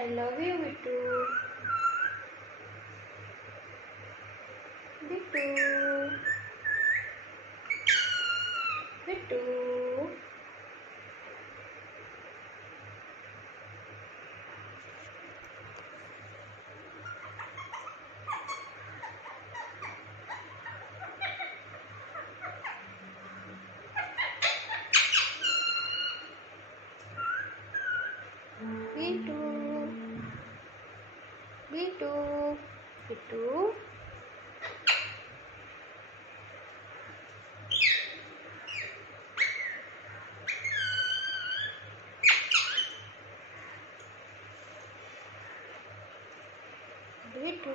I love you, Bittu. Bittu. Bittu. Bittu. Bittu. Bittu. Bittu.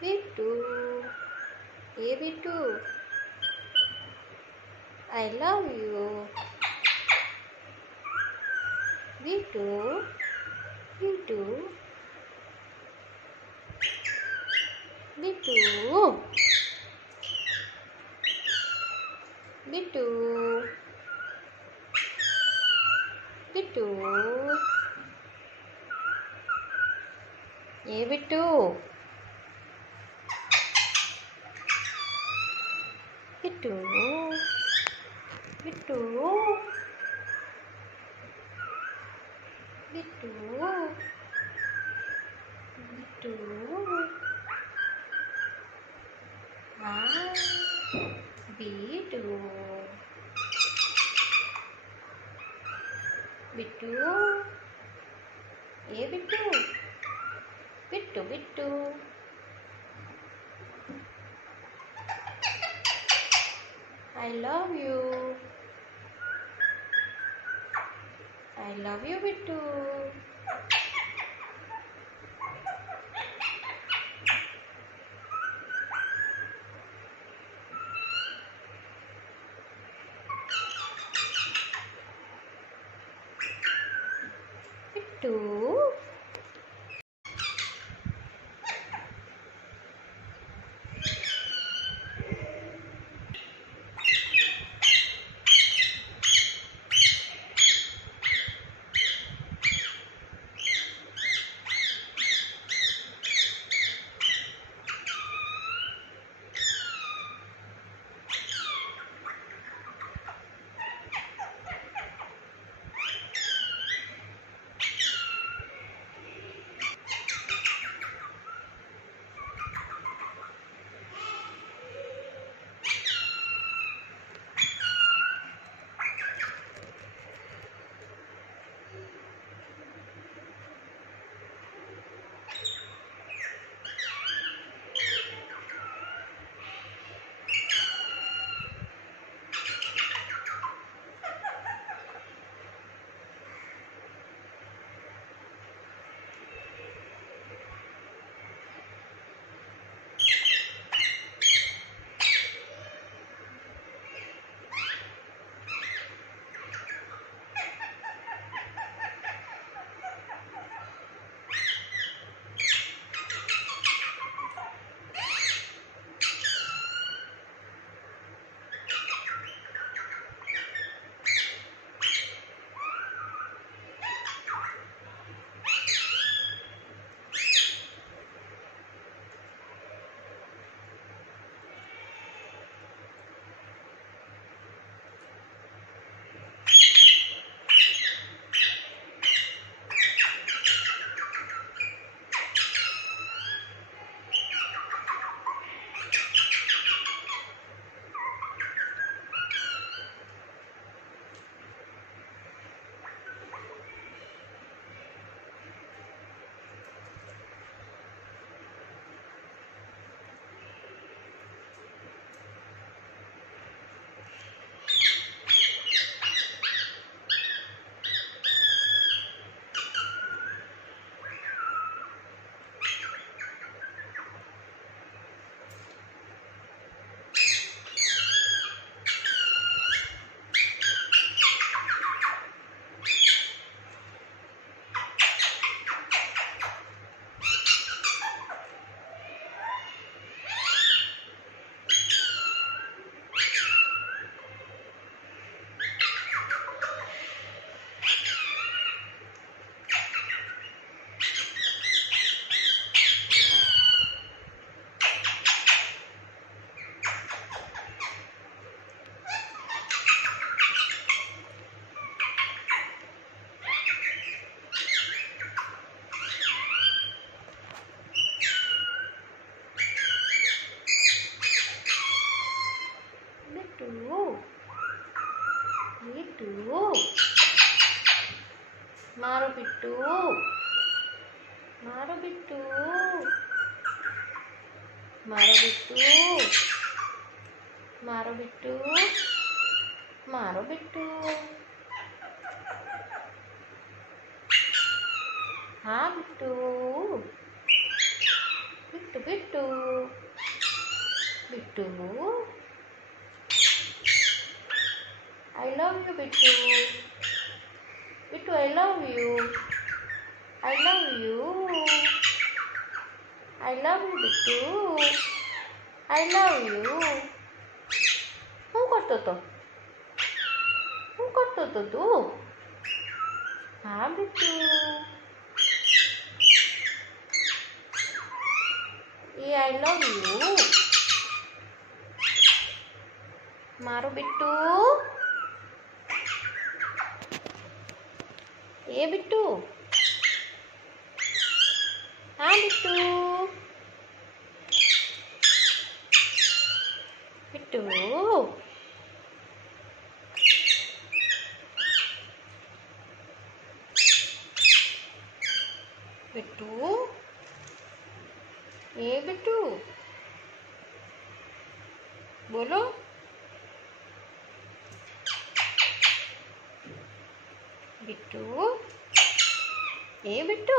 Bittu. Hey Bittu. I love you. Bittu. Bittu. Bittu. Bittu. Bittu. Hey Bittu. Bittu. Bittu. Bittu. Bittu. Ah. Bittu. Bittu. Hey Bittu. Bittu. Bittu. I love you. I love you, Bittu. Bittu. Bittu मारो बिट्टू मारो बिट्टू मारो बिट्टू मारो बिट्टू मारो बिट्टू हाँ Bittu Bittu Bittu Bittu I love you Bittu Bittu I love you I love you I love you Bittu I love you શું કરતો તો તું હા बिट्टू એ I love you મારો बिट्टू ए बिट्टू हाँ बिट्टू बिट्टू बिट्टू ए बिट्टू बोलो बिट्टू ए बिट्टू